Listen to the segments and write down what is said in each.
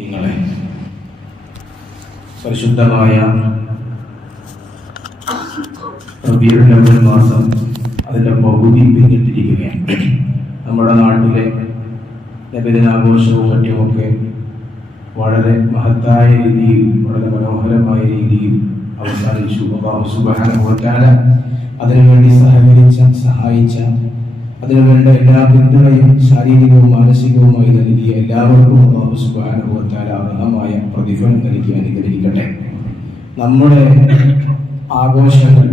നിങ്ങളെ. പരിശുദ്ധമായ മാസം അതിന്റെ പകുതി പിന്നിട്ടിരിക്കുകയാണ്. നമ്മുടെ നാട്ടിലെ നബിദിനാഘോഷവും മറ്റുമൊക്കെ വളരെ മഹത്തായ രീതിയിൽ വളരെ മനോഹരമായ രീതിയിൽ അവസാനിച്ചു. അള്ളാഹു അതിനുവേണ്ടി സഹകരിച്ച സഹായിച്ച അതിനുവേണ്ട എല്ലാ പിന്തുണയും ശാരീരികവും മാനസികവുമായി നൽകിയ എല്ലാവർക്കും അള്ളാഹു തആല പ്രതിഫലം നൽകി അനുഗ്രഹിക്കട്ടെ നമ്മുടെ ആഘോഷങ്ങൾ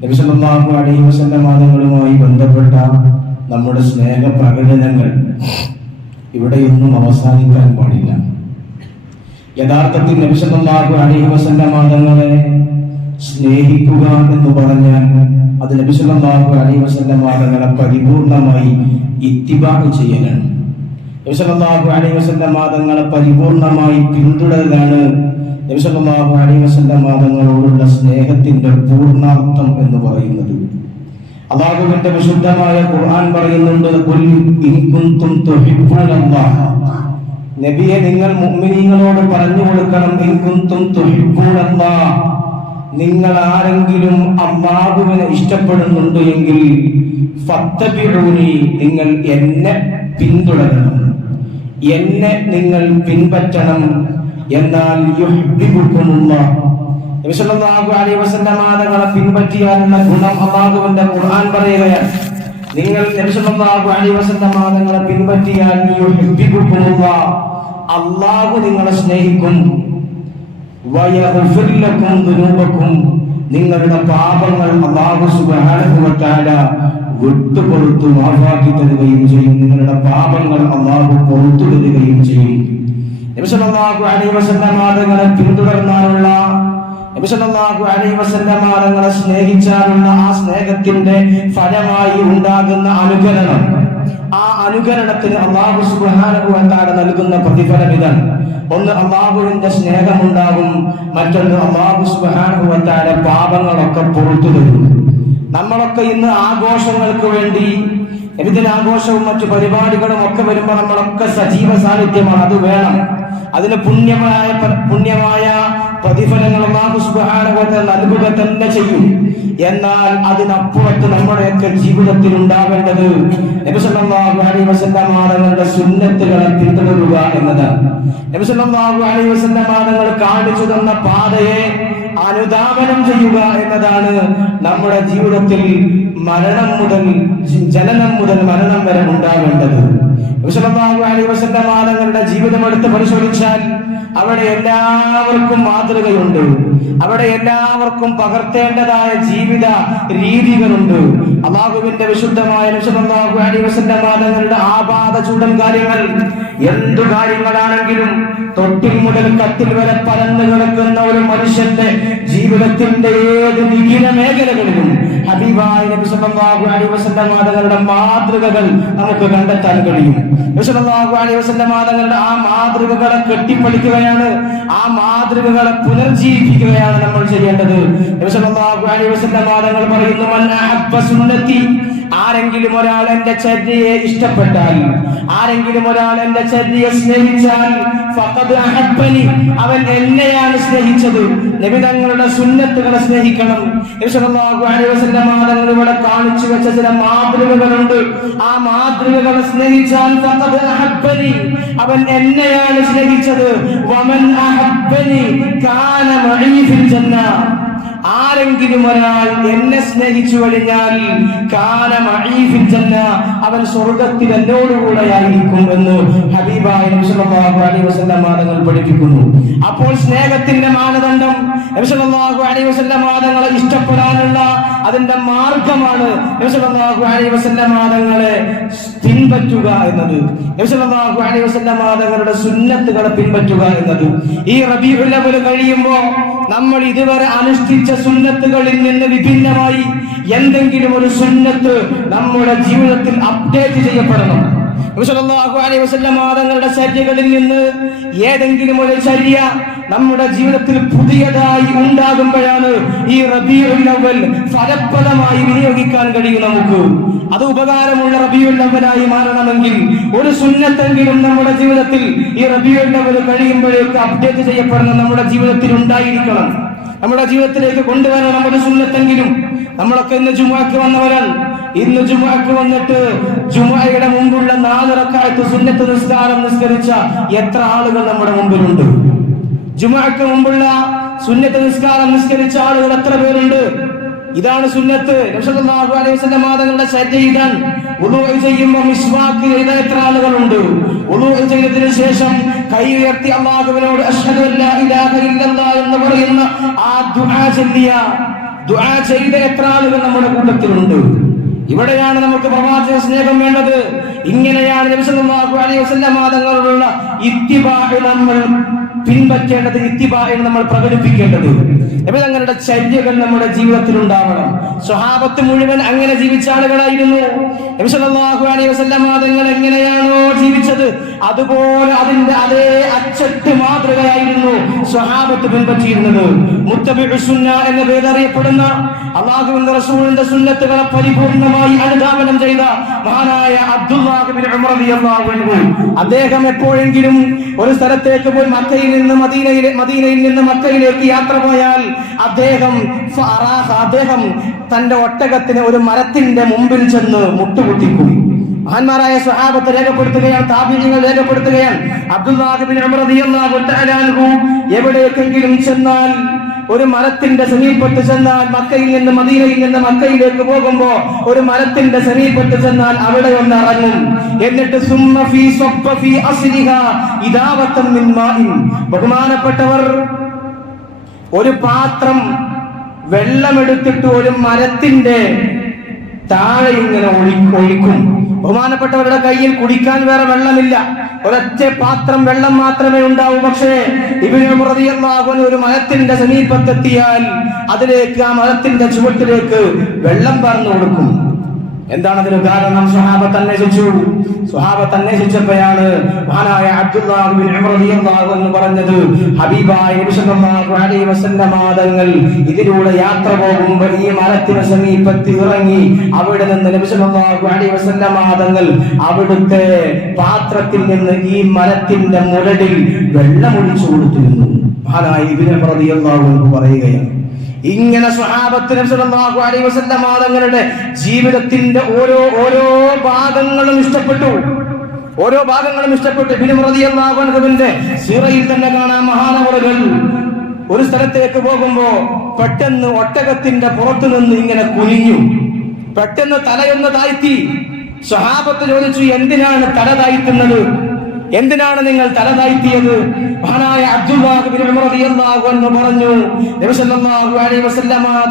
നബി സല്ലല്ലാഹു അലൈഹി മാതങ്ങളുമായി ബന്ധപ്പെട്ട നമ്മുടെ സ്നേഹ പ്രകടനങ്ങൾ ഇവിടെയൊന്നും അവസാനിക്കാൻ പാടില്ല. യഥാർത്ഥത്തിൽ നബി സല്ലല്ലാഹു അലൈഹി മാതങ്ങളെ സ്നേഹിക്കുക എന്ന് പറഞ്ഞാൽ അത് നബി സല്ലല്ലാഹു അലൈഹി വസല്ലം മാതങ്ങളെ പരിപൂർണമായി ഇത്തിബാ ചെയ്യലാണ്. നബി സല്ലല്ലാഹു അലൈഹി വസല്ലം മാതങ്ങളെ പരിപൂർണമായി പിന്തുടരലാണ് നബി സല്ലല്ലാഹു അലൈഹി വസല്ലം മാതങ്ങളോടുള്ള സ്നേഹത്തിന്റെ പൂർണാർത്ഥം എന്ന് പറയുന്നത്. അള്ളാഹുവിന്റെ വിശുദ്ധമായ ഖുർആൻ പറയുന്നുണ്ട് നബിയെ നിങ്ങൾ മുഅ്മിനീങ്ങളോട് പറഞ്ഞു കൊടുക്കണം ഇൻ കുൻതും തുഹിബ്ബൂനല്ലാഹ. നിങ്ങൾ ആരെങ്കിലും അമ്മാവിനെ ഇഷ്ടപ്പെടുന്നുണ്ട് എങ്കിൽ നിങ്ങൾ എന്നെ പിന്തുടരണം. എന്നെ നിങ്ങൾ പിൻപറ്റണം എന്നാൽ മാതങ്ങളെ പിൻപറ്റിയാലുള്ള ഗുണം ഖുർആൻ പറയുകയാണ്. നിങ്ങൾ നബി സല്ലല്ലാഹു അലൈഹി വസല്ലം മാതങ്ങളെ പിൻപറ്റിയാൽ അള്ളാഹു നിങ്ങളെ സ്നേഹിക്കും. നിങ്ങളുടെ പാപങ്ങൾ അല്ലാഹു സുബ്ഹാനഹു വ തആല വിട്ടുപുറത്തു മാഫാക്കി തരുകയും ചെയ്യും. നിങ്ങളുടെ പാപങ്ങൾ അള്ളാഹു പുറത്തു തരുകയും ചെയ്യും. നബി സല്ലല്ലാഹു അലൈഹി വസല്ലം മാതങ്ങളെ പിന്തുടർന്നാലുള്ള നബി സല്ലല്ലാഹു അലൈഹി വസല്ലം മാതങ്ങളെ സ്നേഹിച്ചാലുള്ള ആ സ്നേഹത്തിന്റെ ഫലമായി ഉണ്ടാകുന്ന അനുകരണം. ആ അനുകരണത്തിന് അള്ളാഹു തആല നൽകുന്ന പ്രതിഫലം ഇതാണ്. ഒന്ന് അള്ളാഹുവിന്റെ സ്നേഹമുണ്ടാകും. മറ്റൊന്ന് അള്ളാഹു തആല പാപങ്ങളൊക്കെ പുറത്തു തരും നമ്മളൊക്കെ ഇന്ന് ആഘോഷങ്ങൾക്ക് വേണ്ടി ആഘോഷവും മറ്റു പരിപാടികളും ഒക്കെ വരുമ്പോൾ നമ്മളൊക്കെ സജീവ സാന്നിധ്യമാണ്. അത് വേണം. അതിന് പുണ്യമായ പുണ്യമായ പ്രതിഫലങ്ങൾ നൽകുക തന്നെ ചെയ്യും. എന്നാൽ അതിനപ്പുറത്ത് നമ്മുടെയൊക്കെ ജീവിതത്തിൽ ഉണ്ടാവേണ്ടത് നബി സല്ലല്ലാഹു അലൈഹി വസല്ലം സുന്നത്തുകളെ പിന്തുടരുക എന്നതാണ് നബി സല്ലല്ലാഹു അലൈഹി വസല്ലം കാണിച്ചു തന്ന പാതയെ അനുധാവനം ചെയ്യുക എന്നതാണ് നമ്മുടെ ജീവിതത്തിൽ മരണം മുതൽ ജനനം മുതൽ മരണം വരെ ഉണ്ടാവേണ്ടത്. വസല്ലം മാതങ്ങളുടെ ജീവിതം എടുത്ത് പരിശോധിച്ചാൽ അവിടെ എല്ലാവർക്കും മാതൃകയുണ്ട്. അവിടെ എല്ലാവർക്കും പകർത്തേണ്ടതായ ജീവിത രീതികളുണ്ട്. അള്ളാഹുവിന്റെ വിശുദ്ധമായ മാതങ്ങളുടെ ആപാദ ചൂടൻ കാര്യങ്ങൾ എന്തു കാര്യങ്ങളാണെങ്കിലും തൊട്ടിൽ മുതൽ കത്തിൽ വരെ പരന്നു കിടക്കുന്ന ഒരു മനുഷ്യന്റെ ജീവിതത്തിന്റെ ഏത് നിഖില മേഖലകളിലും ഹബീബായ അലൈഹി വസല്ലം മാതൃകകൾ നമുക്ക് കണ്ടെത്താൻ കഴിയും. നബി അലൈഹി വസല്ലം മാതങ്ങളുടെ ആ മാതൃകകളെ കെട്ടിപ്പടിക്കുകയാണ് ആ മാതൃകകളെ പുനർജീവിപ്പിക്കുകയാണ് നമ്മൾ ചെയ്യേണ്ടത്. നബി അലൈഹി വസല്ലം പറയുന്നു സുന്നത്തി ആരെങ്കിലും ഒരാൾ എന്റെ ചര്യയെ ഇഷ്ടപ്പെട്ടാൽ ആരെങ്കിലും ഒരാൾ എന്റെ ചര്യയെ സ്നേഹിച്ചാൽ അവൻ എന്നെയാണ് സ്നേഹിച്ചത്. നബിതങ്ങളുടെ സുന്നത്തുകളെ സ്നേഹിക്കണം. മാതങ്ങൾ ഇവിടെ കാണിച്ചു വെച്ച ചില മാതൃകകളുണ്ട്. ആ മാതൃകകളെ സ്നേഹിച്ചാൽ അവൻ എന്നെയാണ് സ്നേഹിച്ചത്. വമൻ കാന ആരെങ്കിലും ഒരാൾ എന്നെ സ്നേഹിച്ചു കഴിഞ്ഞാൽ അവൻ സ്വർഗത്തിൽ എന്നോടുകൂടെയായിരിക്കും എന്ന് ഹബീബായ അലൈഹി വസല്ലം പഠിപ്പിക്കുന്നു. അപ്പോൾ സ്നേഹത്തിന്റെ മാനദണ്ഡം അലൈഹി വസല്ലം മാതങ്ങളെ ഇഷ്ടപ്പെടാനുള്ള അതിന്റെ മാർഗമാണ് അലൈഹി വസല്ലം മാതങ്ങളെ പിൻപറ്റുക എന്നത്. അലൈഹി വസല്ലം മാതങ്ങളുടെ സുന്നത്തുകളെ പിൻപറ്റുക എന്നത്. ഈ റബീഉൽ അവൽ കഴിയുമ്പോൾ നമ്മൾ ഇതുവരെ അനുഷ്ഠിച്ച സുന്നത്തുകളിൽ നിന്ന് വിഭിന്നമായി എന്തെങ്കിലും ഒരു സുന്നത്ത് നമ്മുടെ ജീവിതത്തിൽ അപ്ഡേറ്റ് ചെയ്യപ്പെടണം. അലൈഹി മാതങ്ങളുടെ നിന്ന് ഏതെങ്കിലും ഒരു ചര്യ നമ്മുടെ ജീവിതത്തിൽ പുതിയതായി ഉണ്ടാകുമ്പോഴാണ് ഈ റബിയുൽ അവൽ ഫലപ്രദമായി വിനിയോഗിക്കാൻ കഴിയും നമുക്ക്. അത് ഉപകാരമുള്ള റബിയുൽ അവലായി മാറണമെങ്കിൽ ഒരു സുന്നത്തെങ്കിലും നമ്മുടെ ജീവിതത്തിൽ ഈ റബിയുൽ അവൽ കഴിയുമ്പോഴേക്ക് അപ്ഡേറ്റ് ചെയ്യപ്പെടുന്ന നമ്മുടെ ജീവിതത്തിൽ ഉണ്ടായിരിക്കണം. നമ്മുടെ ജീവിതത്തിലേക്ക് കൊണ്ടുവരണം ഒരു സുന്നത്തെങ്കിലും. നമ്മളൊക്കെ ഇന്ന് ജുമാക്ക് വന്നവരാണ് ഇന്ന് ജുമാക്ക് വന്നിട്ട് ജുമായുടെ മുമ്പുള്ള നാലിറക്കാലത്ത് സുന്നത്ത് നിസ്കാരം നിസ്കരിച്ച എത്ര ആളുകൾ നമ്മുടെ മുമ്പിലുണ്ട്? ജുമാക്ക് മുമ്പുള്ള സുന്നത്ത് നിസ്കാരം നിസ്കരിച്ച ആളുകൾ എത്ര പേരുണ്ട്? ഇതാണ് സുന്നത്ത്. മാതങ്ങളുടെ ശരീരം ഇതാണ് വുളൂ ചെയ്യുമ്പോൾ മിസ്വാക്ക് ചെയ്ത എത്ര ആളുകളുണ്ട്? വുളൂ ചെയ്തതിനു ശേഷം കൈ ഉയർത്തി അള്ളാഹുവിനോട് എന്ന് പറയുന്ന ആ ദുആ ചെല്ലിയ ദുആ ചെയ്ത എത്ര ആളുകൾ നമ്മുടെ കൂട്ടത്തിലുണ്ട്? ഇവിടെയാണ് നമുക്ക് പ്രവാചക സ്നേഹം വേണ്ടത്. ഇങ്ങനെയാണ് അലൈഹി മാതങ്ങളോടുള്ള ഇത്തിബാഹ് നമ്മൾ പിൻപറ്റേണ്ടത് എന്ന് നമ്മൾ പ്രകടിപ്പിക്കേണ്ടത് നബി തങ്ങളുടെ ചര്യകൾ നമ്മുടെ ജീവിതത്തിൽ ഉണ്ടാവണം സ്വഹാബത്ത് മുഴുവൻ അങ്ങനെ ജീവിച്ച ആളുകളായിരുന്നു. മാതങ്ങൾ എങ്ങനെയാണോ ജീവിച്ചത്? അതുപോലെ അതിന്റെ അതേ അച്ചട്ട് മാതൃകയായിരുന്നു സ്വഹാബത്ത് പിൻപറ്റിയിരുന്നത്. മുത്തബിഴുസുന്ന എന്ന പേരറിയപ്പെടുന്ന അള്ളാഹുവിന്റെ റസൂലിന്റെ സുന്നത്തുകളെ പരിപൂർണമായി അനുധാപനം ചെയ്ത മഹാനായ അബ്ദുല്ലാഹുബിൻ അദ്ദേഹം എപ്പോഴെങ്കിലും ഒരു സ്ഥലത്തേക്ക് പോയി മക്കയിൽ നിന്ന് മദീനയിലെ മദീനയിൽ നിന്ന് മക്കയിലേക്ക് യാത്ര പോയാൽ അദ്ദേഹം അദ്ദേഹം തന്റെ ഒട്ടകത്തിന് ഒരു മരത്തിന്റെ മുമ്പിൽ ചെന്ന് മുട്ടുകുത്തിക്കൂടി. മഹാന്മാരായ സ്വഹാബത്ത് രേഖപ്പെടുത്തുകയാണ് താപീയങ്ങൾ രേഖപ്പെടുത്തുകയാണ്. അബ്ദുല്ലാഹിബിൻ എവിടേക്കെങ്കിലും ചെന്നാൽ ഒരു മരത്തിന്റെ സമീപത്ത് ചെന്നാൽ മക്കയിൽ നിന്ന് മദീനയിൽ നിന്ന് മക്കയിലേക്ക് പോകുമ്പോ ഒരു മരത്തിന്റെ സമീപത്ത് ചെന്നാൽ അവിടെ ഒന്ന് ഇറങ്ങും എന്നിട്ട് ബഹുമാനപ്പെട്ടവർ ഒരു പാത്രം വെള്ളമെടുത്തിട്ട് ഒരു മരത്തിന്റെ താഴെ ഇങ്ങനെ ഒഴി- ഒഴിക്കും. ബഹുമാനപ്പെട്ടവരുടെ കയ്യിൽ കുടിക്കാൻ വേറെ വെള്ളമില്ല. ഒരൊറ്റ പാത്രം വെള്ളം മാത്രമേ ഉണ്ടാവൂ. പക്ഷേ ഇവന് ഒരു മരത്തിന്റെ സമീപത്തെത്തിയാൽ അതിലേക്ക് ആ മരത്തിന്റെ ചുവട്ടിലേക്ക് വെള്ളം പറഞ്ഞു കൊടുക്കും. എന്താണ് അതിന് കാരണം? സ്വഹാബത്ത് അന്വേഷിച്ചു സ്വഹാബത്ത് അന്വേഷിച്ചപ്പോഴാണ് മഹാനായ അബ്ദുല്ലാഹുബിൻ റളിയല്ലാഹു എന്ന് പറഞ്ഞത് ഹബീബായ മാതങ്ങൾ ഇതിലൂടെ യാത്ര പോകുമ്പോൾ ഈ മരത്തിന് സമീപത്ത് ഇറങ്ങി അവിടെ നിന്ന് അലൈഹി വസല്ലം മാതങ്ങൾ അവിടുത്തെ പാത്രത്തിൽ നിന്ന് ഈ മരത്തിന്റെ മുരടിൽ വെള്ളമൊഴിച്ചു കൊടുത്തിരുന്നു. മഹാനായ ഇബ്നു റളിയല്ലാഹു അൻഹു പറയുകയാണ്. ഇങ്ങനെ തങ്ങളുടെ ജീവിതത്തിന്റെ ഓരോ ഓരോ ഭാഗങ്ങളും ഇഷ്ടപ്പെട്ടു. ഓരോ ഭാഗങ്ങളും ഇഷ്ടപ്പെട്ടു. അൻഹുവിന്റെ സിറയിൽ തന്നെ കാണാൻ മഹാനവറുകൾ. ഒരു സ്ഥലത്തേക്ക് പോകുമ്പോ പെട്ടെന്ന് ഒട്ടകത്തിന്റെ പുറത്തു നിന്ന് ഇങ്ങനെ കുനിഞ്ഞു. പെട്ടെന്ന് തലയൊന്ന് താഴ്ത്തി. സ്വഹാബത്ത് ചോദിച്ചു എന്തിനാണ് തല താഴ്ത്തുന്നത്? എന്തിനാണ് നിങ്ങൾ തല താഴ്ത്തിയത്? മഹാനായ അബ്ദുല്ലാഹ് ഉമർ റളിയല്ലാഹു അൻഹു പറഞ്ഞു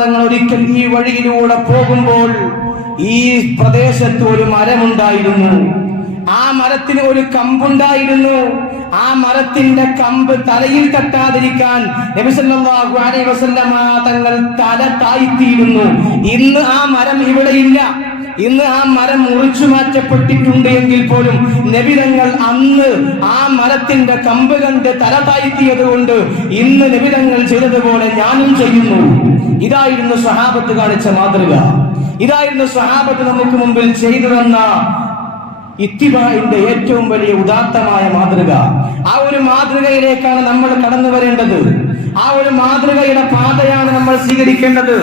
തങ്ങൾ ഒരിക്കൽ ഈ വഴിയിലൂടെ പോകുമ്പോൾ ഈ പ്രദേശത്ത് ഒരു മരമുണ്ടായിരുന്നു. ആ മരത്തിന് ഒരു കമ്പുണ്ടായിരുന്നു. ആ മരത്തിന്റെ കമ്പ് തലയിൽ തട്ടാതിരിക്കാൻ വസല്ലമ തങ്ങൾ തല താഴ്ത്തിയിരുന്നു. ഇന്ന് ആ മരം ഇവിടെയില്ല ഇന്ന് ആ മരം മുറിച്ചു മാറ്റപ്പെട്ടിട്ടുണ്ട് എങ്കിൽ പോലും നബിതങ്ങൾ അന്ന് ആ മരത്തിന്റെ കമ്പ് കണ്ട് തല താഴ്ത്തിയത് കൊണ്ട് ഇന്ന് നബിതങ്ങൾ ചെയ്തതുപോലെ ഞാനും ചെയ്യുന്നു. ഇതായിരുന്നു സ്വഹാബത്ത് കാണിച്ച മാതൃക. ഇതായിരുന്നു സ്വഹാബത്ത് നമുക്ക് മുമ്പിൽ ചെയ്തു തന്ന ഇത്തിബായിന്റെ ഏറ്റവും വലിയ ഉദാത്തമായ മാതൃക. ആ ഒരു മാതൃകയിലേക്കാണ് നമ്മൾ കടന്നു വരേണ്ടത് ആ ഒരു മാതൃകയുടെ പാതയാണ് നമ്മൾ സ്വീകരിക്കേണ്ടത്.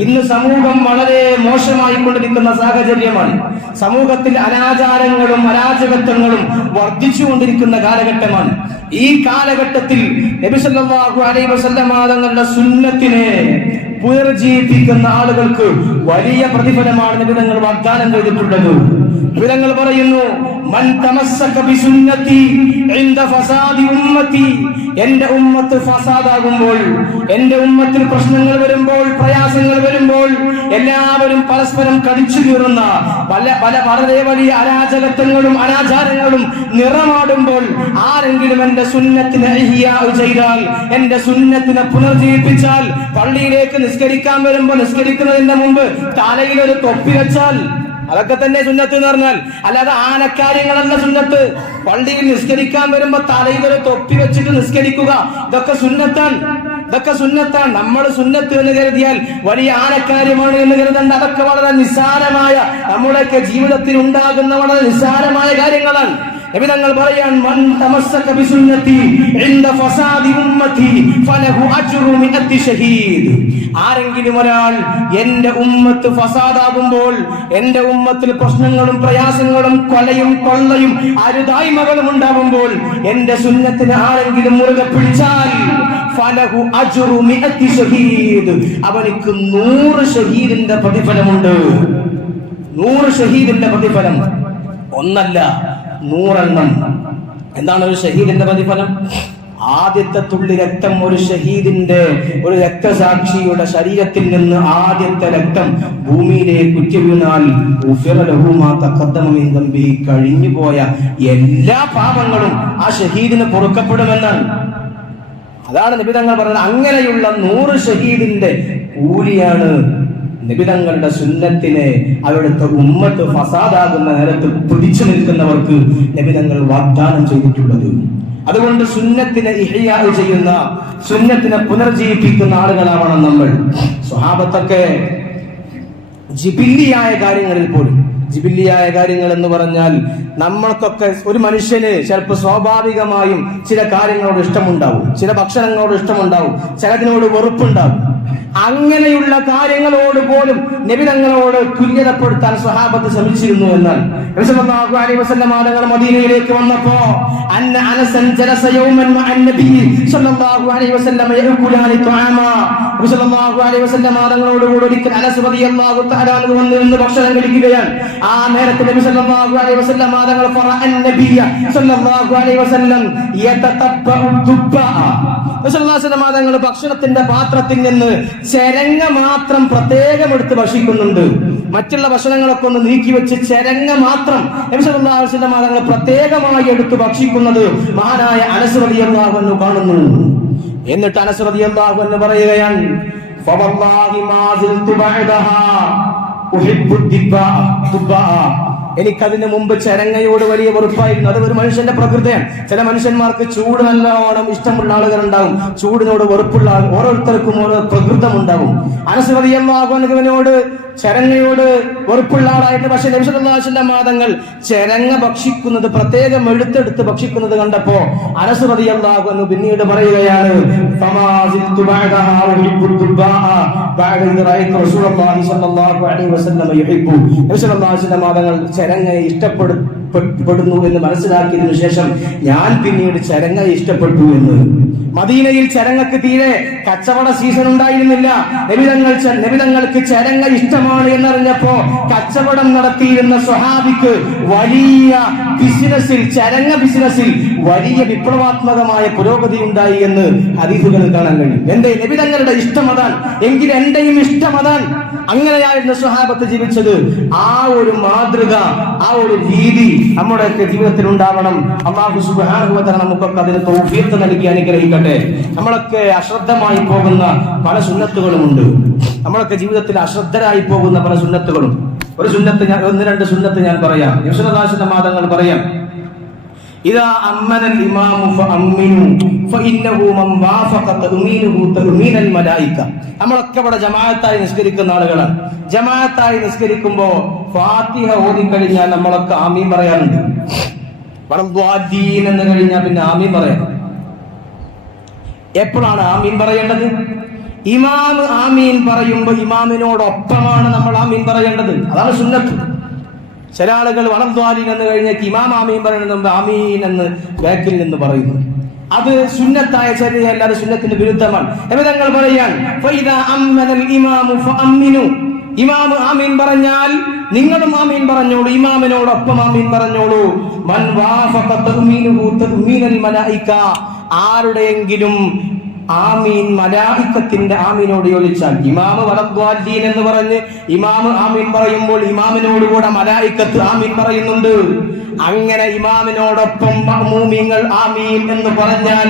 ഇന്ന് സമൂഹം വളരെ മോശമായി കൊണ്ടിരിക്കുന്ന സാഹചര്യമാണ്. സമൂഹത്തിൽ അനാചാരങ്ങളും അരാജകത്വങ്ങളും വർദ്ധിച്ചുകൊണ്ടിരിക്കുന്ന കാലഘട്ടമാണ്. ഈ കാലഘട്ടത്തിൽ നബി സല്ലല്ലാഹു അലൈഹി സുന്നത്തിനെ പുനർജീവിപ്പിക്കുന്ന ആളുകൾക്ക് വലിയ പ്രതിഫലമാണ് നബി വാഗ്ദാനം ചെയ്തിട്ടുള്ളത്. വിവരങ്ങൾ പറയുന്നു മൻ തമസ്സക ഇൻദ ഫസാദി ഉമ്മത്തി. എന്റെ ഉമ്മത്ത് ഫസാദാകുമ്പോൾ എന്റെ ഉമ്മത്തിൽ പ്രശ്നങ്ങൾ വരുമ്പോൾ പ്രയാസങ്ങൾ വരുമ്പോൾ എല്ലാവരും പരസ്പരം കടിച്ചു കീറുന്ന പല പല വളരെ വലിയ അരാജകത്വങ്ങളും അനാചാരങ്ങളും നിറമാടുമ്പോൾ ആരെങ്കിലും എന്റെ സുന്നത്തിനെ ചെയ്താൽ എന്റെ സുന്നത്തിനെ പുനർജീവിപ്പിച്ചാൽ പള്ളിയിലേക്ക് നിസ്കരിക്കാൻ വരുമ്പോൾ നിസ്കരിക്കുന്നതിന്റെ മുമ്പ് തലയിൽ ഒരു തൊപ്പി വെച്ചാൽ അതൊക്കെ തന്നെ സുന്നത്ത് എന്ന് പറഞ്ഞാൽ അല്ലാതെ ആനക്കാര്യങ്ങളല്ല സുന്നത്ത്. പള്ളിയിൽ നിസ്കരിക്കാൻ വരുമ്പോ തലയിൽ ഒരു തൊപ്പി വെച്ചിട്ട് നിസ്കരിക്കുക ഇതൊക്കെ സുന്നത്താണ്. ഇതൊക്കെ സുന്നത്താണ്. നമ്മൾ സുന്നത്ത് എന്ന് കരുതിയാൽ വലിയ ആനക്കാര്യമാണ് എന്ന് കരുതേണ്ട. അതൊക്കെ വളരെ നിസ്സാരമായ നമ്മുടെയൊക്കെ ജീവിതത്തിൽ ഉണ്ടാകുന്ന വളരെ നിസ്സാരമായ കാര്യങ്ങളാണ്. തങ്ങൾ പറയാൻ മൻ തമസ്സക ബിസുന്നതി ഇൻദ ഫസാദി ഉമ്മതി ഫലഹു അജ്റു മിഅത്തി ഷഹീദ്. ആരെങ്കിലും ഒരാൾ എന്റെ ഉമ്മത്ത് ഫസാദാകുമ്പോൾ എന്റെ ഉമ്മത്തിൽ പ്രശ്നങ്ങളും പ്രയാസങ്ങളും കൊലയും കൊള്ളയും അരുതായ്മകളും ഉണ്ടാകുമ്പോൾ എന്റെ സുന്നത്തിന് ആരെങ്കിലും മുറുകെ പിടിച്ചാൽ ഫലഹു അജ്റു മിഅത്തി ഷഹീദ്. അവനിക്ക് നൂറ് ഷഹീദിന്റെ പ്രതിഫലമുണ്ട്. നൂറ് ഷഹീദിന്റെ പ്രതിഫലം ഒന്നല്ല നൂറെണ്ണം. എന്താണ് ഒരു ഷഹീദിന്റെ പ്രതിഫലം? ആദ്യത്തെ തുള്ളി രക്തം ഒരു ഷഹീദിന്റെ ഒരു രക്തസാക്ഷിയുടെ ശരീരത്തിൽ നിന്ന് ആദ്യത്തെ രക്തം ഭൂമിയിലേക്ക് ഉച്ച വീണാൽ പോയ എല്ലാ പാപങ്ങളും ആ ഷഹീദിന് പൊറുക്കപ്പെടുമെന്നാണ്. അതാണ് നിബിതങ്ങൾ പറഞ്ഞത് അങ്ങനെയുള്ള നൂറ് ഷഹീദിന്റെ കൂലിയാണ് നിബിതങ്ങളുടെ സുന്നത്തിനെ അവിടുത്തെ ഉമ്മത്ത് ഫസാദാകുന്ന നേരത്ത് പിടിച്ചു നിൽക്കുന്നവർക്ക് നിബിതങ്ങൾ വാഗ്ദാനം ചെയ്തിട്ടുള്ളത്. അതുകൊണ്ട് സുന്നത്തിനെ ഇഹയാ ചെയ്യുന്ന സുന്നത്തിനെ പുനർജീവിപ്പിക്കുന്ന ആളുകളാവണം നമ്മൾ. സ്വഹാബത്തൊക്കെ ജിബില്ലിയായ കാര്യങ്ങളിൽ പോലും ജിബില്ലിയായ കാര്യങ്ങൾ എന്ന് പറഞ്ഞാൽ നമ്മൾക്കൊക്കെ ഒരു മനുഷ്യന് ചിലപ്പോൾ സ്വാഭാവികമായും ചില കാര്യങ്ങളോട് ഇഷ്ടമുണ്ടാവും ചില ഭക്ഷണങ്ങളോട് ഇഷ്ടമുണ്ടാവും ചിലതിനോട് വെറുപ്പുണ്ടാവും. അങ്ങനെയുള്ള കാര്യങ്ങളോട് പോലും നബിതങ്ങളോട് തുല്യതപ്പെടുത്താൻ സ്വഹാബത്ത് ശ്രമിച്ചിരുന്നു എന്നാൽ മദീനയിലേക്ക് വന്നപ്പോ ഭക്ഷണം കഴിക്കുകയാണ്. ആ നേരത്തെ നബി സല്ലല്ലാഹു അലൈഹി വസല്ലം നബിയ സല്ലല്ലാഹു അലൈഹി വസല്ലം നബി സല്ലല്ലാഹു അലൈഹി തങ്ങൾ ഭക്ഷണത്തിന്റെ പാത്രത്തിൽ നിന്ന് ചെരങ്ങ മാത്രം പ്രത്യേകം എടുത്ത് ഭക്ഷിക്കുന്നുണ്ട്. മറ്റുള്ള ഭക്ഷണങ്ങളൊക്കെ ഒന്ന് നീക്കി വെച്ച് ചെരങ്ങ മാത്രം മാതാങ്ങൾ തങ്ങൾ പ്രത്യേകമായി എടുത്ത് ഭക്ഷിക്കുന്നത് മഹാനായ അനസ് എന്ന് കാണുന്നു. എന്നിട്ട് അനസ് എന്ന് പറയുകയാണ് ഫവല്ലാഹി മാസിൽ തുബഅദഹാ ബഅദഹാ ഉഹിബ്ബു ദിബ്ബാ ദുബ്ബാ എനിക്കതിന് മുമ്പ് ചരങ്ങയോട് വലിയ വെറുപ്പായിരുന്നു. അത് ഒരു മനുഷ്യന്റെ പ്രകൃതിയാണ്. ചില മനുഷ്യന്മാർക്ക് ചൂട് നല്ലോണം ഇഷ്ടമുള്ള ആളുകൾ ഉണ്ടാകും ചൂടിനോട് വെറുപ്പുള്ള ആൾ ഓരോരുത്തർക്കും ഓരോ പ്രകൃതം ഉണ്ടാകും അനസുപതിയമ്മനോട് ചരങ്ങയോട് വെറുപ്പുള്ള ആളായിരുന്നു. പക്ഷെ നബിസുല്ലാസിന്റെ മാതങ്ങൾ ചരങ്ങ ഭക്ഷിക്കുന്നത് പ്രത്യേകം എടുത്തെടുത്ത് ഭക്ഷിക്കുന്നത് കണ്ടപ്പോ അനസുപതി എന്താകും പിന്നീട് പറയുകയാണ് മാതങ്ങൾ ജനങ്ങളെ ഇഷ്ടപ്പെടും. ഇഷ്ടപ്പെടുന്നു എന്ന് മനസ്സിലാക്കിയതിനു ശേഷം ഞാൻ പിന്നീട് ചരങ്ങ ഇഷ്ടപ്പെട്ടു എന്ന്. മദീനയിൽ ചരങ്ങക്ക് തീരെ കച്ചവട സീസൺ ഉണ്ടായിരുന്നില്ല. നബിതങ്ങൾ നബിതങ്ങൾക്ക് ചരങ്ങ ഇഷ്ടമാണ് എന്നറിഞ്ഞപ്പോ കച്ചവടം നടത്തിയിരുന്ന സ്വഹാബിക്ക് വലിയ ബിസിനസ്സിൽ ചരങ്ങ ബിസിനസ്സിൽ വലിയ വിപ്ലവാത്മകമായ പുരോഗതി ഉണ്ടായി എന്ന് അതീതുകളിൽ കാണാൻ കഴിയും. എന്റെ നബിതങ്ങളുടെ ഇഷ്ടം അതാണ്. എങ്കിൽ എന്റെയും ഇഷ്ടം അതാണ്. അങ്ങനെയായിരുന്നു സ്വഹാബത്ത് ജീവിച്ചത്. ആ ഒരു മാതൃക ആ ഒരു രീതി നമ്മുടെയൊക്കെ ജീവിതത്തിൽ ഉണ്ടാവണം അള്ളാഹു തആല നമുക്കൊക്കെ അതിന് തൗഫീത്ത് നൽകി അനുഗ്രഹിക്കട്ടെ. നമ്മളൊക്കെ അശ്രദ്ധമായി പോകുന്ന പല സുന്നത്തുകളുമുണ്ട്. നമ്മളൊക്കെ ജീവിതത്തിൽ അശ്രദ്ധരായി പോകുന്ന പല സുന്നത്തുകളും. ഒരു സുന്നത്ത് ഞാൻ ഒന്ന് രണ്ട് സുന്നത്ത് ഞാൻ പറയാം. യശുദാസിന്റെ മാതങ്ങൾ പറയാം. إذا أمن الإمام فأمنوا فإنه من وافق تأمينه تأمين الملائكة നമ്മളൊക്കെ ഇവിടെ ജമാഅത്തായി നിസ്കരിക്കുന്ന ആളുകളാണ് ജമാഅത്തായി നിസ്കരിക്കുമ്പോ ഫാത്തിഹ ഓതിക്കഴിഞ്ഞാൽ നമ്മളൊക്കെ ആമീൻ പറയാറുണ്ട് വറദ്വാദീൻ എന്ന് കഴിഞ്ഞാൽ പിന്നെ ആമീൻ പറയാം എപ്പോഴാണ് ആമീൻ പറയേണ്ടത് ഇമാം ആമീൻ പറയുമ്പോ ഇമാമിനോടൊപ്പമാണ് നമ്മൾ ആമീൻ പറയേണ്ടത് അതാണ് സുന്നത്ത് ചില ആളുകൾ വളർദ്വാലിൻ എന്ന് കഴിഞ്ഞാൽ ഇമാം ആമീൻ മുമ്പ് ആമീൻ എന്ന് ബാക്കിൽ നിന്ന് പറയുന്നു. അത് സുന്നത്തായ ചര്യയല്ല അത് സുന്നത്തിന് വിരുദ്ധമാണ്. എവിധങ്ങൾ പറയാൻ. ഇമാം ആമീൻ പറഞ്ഞാൽ നിങ്ങളും ആമീൻ പറഞ്ഞോളൂ ഇമാമിനോടൊപ്പം ആമീൻ പറഞ്ഞോളൂ. മൻ ആരുടെയെങ്കിലും ആമീൻ മലായിക്കത്തിന്റെ ആമീനോട് യോജിച്ചാൽ ഇമാമ് വലദ്വാജീൻ എന്ന് പറഞ്ഞ് ഇമാമ് ആമീൻ പറയുമ്പോൾ ഇമാമിനോട് കൂടെ മലായിക്കത്ത് ആമീൻ പറയുന്നുണ്ട്. അങ്ങനെ ഇമാമിനോടൊപ്പം മഹ്മൂമിങ്ങൾ ആമീൻ എന്ന് പറഞ്ഞാൽ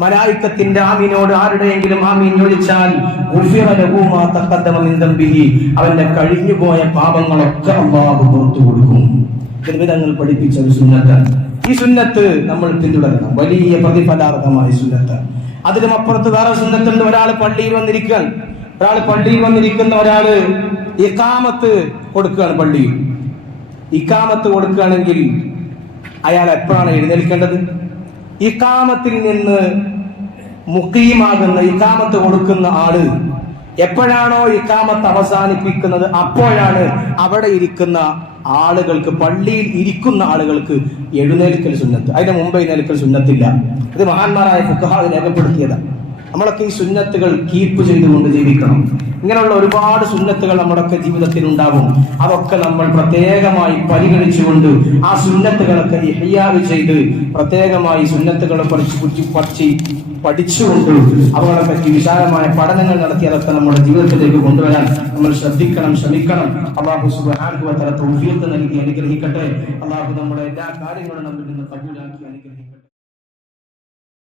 മലായിക്കത്തിന്റെ ആമീനോട് ആരുടെയെങ്കിലും ആമീൻ ചോദിച്ചാൽ അവന്റെ കഴിഞ്ഞുപോയ പാപങ്ങളൊക്കെ അല്ലാഹു പുറത്തു കൊടുക്കും. വിധങ്ങൾ പഠിപ്പിച്ച ഒരു സുന്നത്ത് ഈ സുന്നത്ത് നമ്മൾ പിന്തുടരണം. വലിയ പ്രതിഫലാർഹമായ സുന്നത്ത്. അതിലും അപ്പുറത്ത് വേറെ സുന്നത്തുണ്ട്. ഒരാൾ പള്ളിയിൽ വന്നിരിക്കാൻ. ഒരാൾ പള്ളിയിൽ വന്നിരിക്കുന്ന ഒരാൾ ഇക്കാമത്ത് കൊടുക്കുകയാണ് പള്ളിയിൽ. ഇക്കാമത്ത് കൊടുക്കുകയാണെങ്കിൽ അയാൾ എപ്പോഴാണ് എഴുന്നേൽക്കേണ്ടത്? ഇക്കാമത്തിൽ നിന്ന് മുക്കീമാകുന്ന ഇക്കാമത്ത് കൊടുക്കുന്ന ആൾ എപ്പോഴാണോ ഇക്കാമത്ത് അവസാനിപ്പിക്കുന്നത് അപ്പോഴാണ് അവിടെ ഇരിക്കുന്ന ആളുകൾക്ക് പള്ളിയിൽ ഇരിക്കുന്ന ആളുകൾക്ക് എഴുന്നേൽക്കൽ സുന്നത്ത്. അതിന് മുമ്പ് എഴുന്നേൽക്കൽ സുന്നത്തില്ല. ഇത് മഹാന്മാരായ ഫുഖഹാ രേഖപ്പെടുത്തിയതാണ് നമ്മളൊക്കെ ഈ സുന്നത്തുകൾ കീപ്പ് ചെയ്തുകൊണ്ട് ജീവിക്കണം. ഇങ്ങനെയുള്ള ഒരുപാട് സുന്നത്തുകൾ നമ്മുടെയൊക്കെ ജീവിതത്തിൽ ഉണ്ടാവും അതൊക്കെ നമ്മൾ പ്രത്യേകമായി പരിഗണിച്ചുകൊണ്ട് ആ സുന്നത്തുകളൊക്കെ ഇഹ്യാവ് ചെയ്ത് പ്രത്യേകമായി സുന്നത്തുകളെ പഠിച്ച് കുറിച്ച് പഠിച്ച് പഠിച്ചുകൊണ്ട് അവളെ പറ്റി വിശാലമായ പഠനങ്ങൾ നടത്തി അതൊക്കെ നമ്മുടെ ജീവിതത്തിലേക്ക് കൊണ്ടുവരാൻ നമ്മൾ ശ്രദ്ധിക്കണം ശ്രമിക്കണം. അള്ളാഹു വ തആല തൗഫീഖ് നൽകി അനുഗ്രഹിക്കട്ടെ. അള്ളാഹു നമ്മുടെ എല്ലാ കാര്യങ്ങളും നമ്മിൽ നിന്ന് കബൂലാക്കി